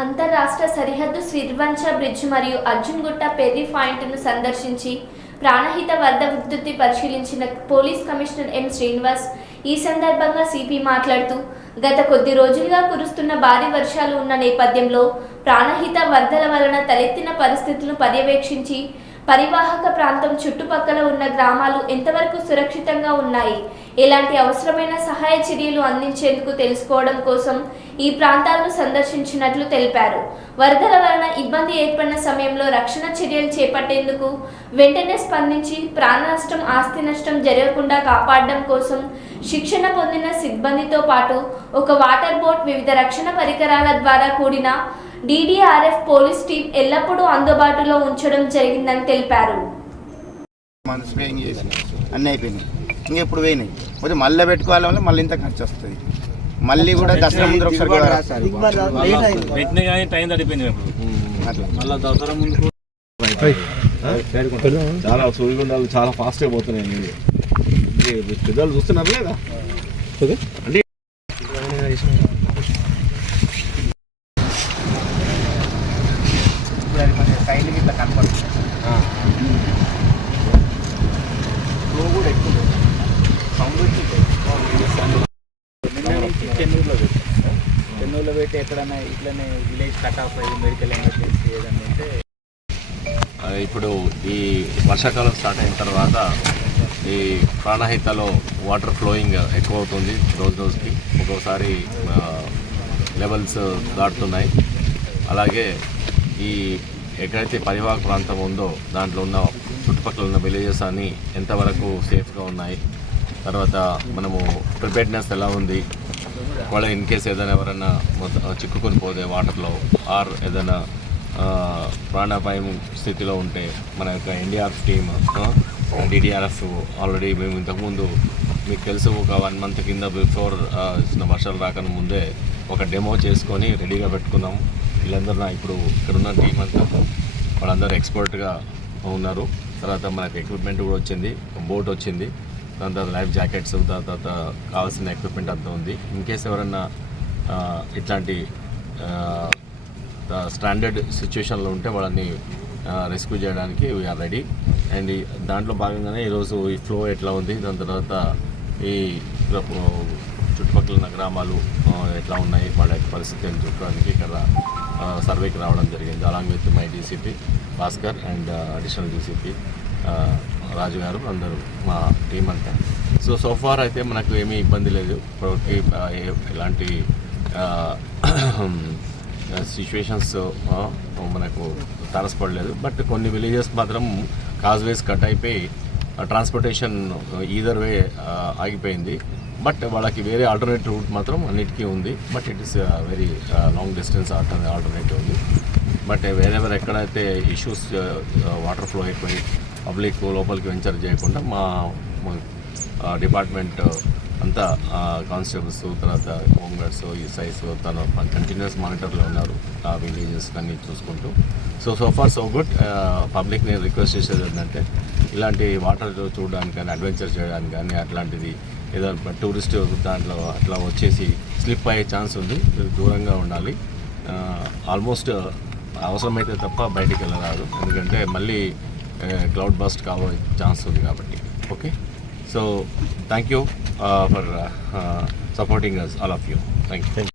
అంతర్రాష్ట్ర సరిహద్దు సిర్వంచ బ్రిడ్జ్ మరియు అర్జున్ గుట్ట పెర్రీ పాయింట్ను సందర్శించి ప్రాణహిత వరద ఉధృతి పరిశీలించిన పోలీస్ కమిషనర్ ఎం శ్రీనివాస్ ఈ సందర్భంగా సిపి మాట్లాడుతూ గత కొద్ది రోజులుగా కురుస్తున్న భారీ వర్షాలు ఉన్న నేపథ్యంలో ప్రాణహిత వరదల వలన తలెత్తిన పరిస్థితులను పర్యవేక్షించి పరివాహక ప్రాంతం చుట్టుపక్కల ఉన్న గ్రామాలు ఎంతవరకు సురక్షితంగా ఉన్నాయి ఎలాంటి అవసరమైన సహాయ చర్యలు అందించేందుకు తెలుసుకోవడం కోసం ఈ ప్రాంతాలను సందర్శించినట్లు తెలిపారు. వరదల వలన ఇబ్బంది ఏర్పడిన సమయంలో రక్షణ చర్యలు చేపట్టేందుకు వెంటనే స్పందించి ప్రాణ నష్టం ఆస్తి నష్టం జరగకుండా కాపాడడం కోసం శిక్షణ పొందిన సిబ్బందితో పాటు ఒక వాటర్ బోట్ వివిధ రక్షణ పరికరాల ద్వారా కూడిన డిడిఆర్ఎఫ్ పోలీస్ టీం ఎల్లప్పుడూ అందుబాటులో ఉంచడం జరిగిందని తెలిపారు. అన్నీ అయిపోయినాయి. ఇంకా ఇప్పుడు పోయినాయి? మళ్ళీ పెట్టుకోవాలి వల్ల మళ్ళీ ఇంత ఖర్చు వస్తుంది. మళ్ళీ కూడా దసరా ముందు ఒకసారి కూడా పెట్టిన కానీ టైం తడిపోయింది అట్లా మళ్ళీ దసరా ముందు చాలా సూర్యగుండాలు చాలా ఫాస్ట్గా పోతున్నాయి నీళ్ళు పెద్దలు చూస్తున్నారు లేదా? అంటే ఇప్పుడు అది మన సైడ్కి ఇట్లా కనపడుతుంది ఫ్లో కూడా ఎక్కువ లేదు. సౌండ్ వచ్చింది చెన్నూరులో పెట్టాం. చెన్నూరులో పెట్టి ఎక్కడైనా ఇట్లనే విలేజ్ కట్ ఆఫ్ అయ్యి మెడికల్ ఎమర్జెన్సీ ఏదైనా ఉంటే ఇప్పుడు ఈ వర్షాకాలం స్టార్ట్ అయిన తర్వాత ఈ ప్రాణహితలో వాటర్ ఫ్లోయింగ్ ఎక్కువ అవుతుంది రోజు రోజుకి. ఒక్కోసారి లెవెల్స్ దాటుతున్నాయి. అలాగే ఈ ఎక్కడైతే పరివాహక ప్రాంతం ఉందో దాంట్లో ఉన్న చుట్టుపక్కల ఉన్న విలేజెస్ అన్ని ఎంతవరకు సేఫ్గా ఉన్నాయి? తర్వాత మనము ప్రిపేర్నెస్ ఎలా ఉంది? వాళ్ళ ఇన్ కేస్ ఏదైనా ఎవరైనా మొత్తం చిక్కుకొని పోతే వాటర్లో ఆర్ ఏదైనా ప్రాణాపాయం స్థితిలో ఉంటే మన యొక్క ఎన్డీఆర్ఎఫ్ టీమ్ డిడిఆర్ఎఫ్ ఆల్రెడీ మేము ఇంతకుముందు మీకు తెలుసు ఒక వన్ మంత్ కింద బిఫోర్ చిన్న వర్షాలు రాకముందే ముందే ఒక డెమో చేసుకొని రెడీగా పెట్టుకున్నాం. వీళ్ళందరూ నా ఇప్పుడు ఇక్కడ ఉన్న టీం అంతా వాళ్ళందరూ ఎక్స్పర్ట్గా ఉన్నారు. తర్వాత మనకు ఎక్విప్మెంట్ కూడా వచ్చింది బోట్ వచ్చింది. దాని తర్వాత లైఫ్ జాకెట్స్ దాని తర్వాత కావాల్సిన ఎక్విప్మెంట్ అంతా ఉంది. ఇన్ కేస్ ఎవరన్నా ఇట్లాంటి స్టాండర్డ్ సిచ్యువేషన్లో ఉంటే వాళ్ళని రెస్క్యూ చేయడానికి వీఆర్ రెడీ అండ్ దాంట్లో భాగంగానే ఈరోజు ఈ ఫ్లో ఎట్లా ఉంది దాని తర్వాత ఈ చుట్టుపక్కల ఉన్న గ్రామాలు ఎట్లా ఉన్నాయి వాళ్ళ యొక్క పరిస్థితిని చూడడానికి ఇక్కడ సర్వేకి రావడం జరిగింది. Along with my DCP Bhaskar and additional DCP Raju garu అందరూ మా టీం అంతా. సో సోఫార్ అయితే మనకు ఏమీ ఇబ్బంది లేదు. ఇప్పటివరకు ఆ, ఎలాంటి సిచ్యువేషన్స్ మనకు తరసపడలేదు. బట్ కొన్ని విలేజెస్ మాత్రం కాజ్వేస్ కట్ అయిపోయి ట్రాన్స్పోర్టేషన్ ఈదర్ వే ఆగిపోయింది. బట్ వాళ్ళకి వేరే ఆల్టర్నేట్ రూట్ మాత్రం అన్నిటికీ ఉంది. But it is very long distance alternative ఉంది. బట్ వేరెవర్ ఎక్కడైతే ఇష్యూస్ వాటర్ ఫ్లో అయిపోయి పబ్లిక్ లోపలికి వెంచర్ చేయకుండా మా డిపార్ట్మెంట్ అంతా కానిస్టేబుల్స్ తర్వాత హోమ్ ఈసైస్ ఈ తను కంటిన్యూస్ మానిటర్లో ఉన్నారు. ఆ విలేజెస్ అన్ని చూసుకుంటూ. So so far so good public నేను రిక్వెస్ట్ చేసేది ఏంటంటే ఇలాంటి వాటర్ చూడడానికి కానీ అడ్వెంచర్ చేయడానికి కానీ అట్లాంటిది ఏదో టూరిస్ట్ దాంట్లో అట్లా వచ్చేసి స్లిప్ అయ్యే ఛాన్స్ ఉంది. మీరు దూరంగా ఉండాలి. ఆల్మోస్ట్ అవసరమైతే తప్ప బయటికి వెళ్ళరాదు. ఎందుకంటే మళ్ళీ క్లౌడ్ బస్ట్ కావే ఛాన్స్ ఉంది కాబట్టి. Okay? So thank you for supporting us all of you thank you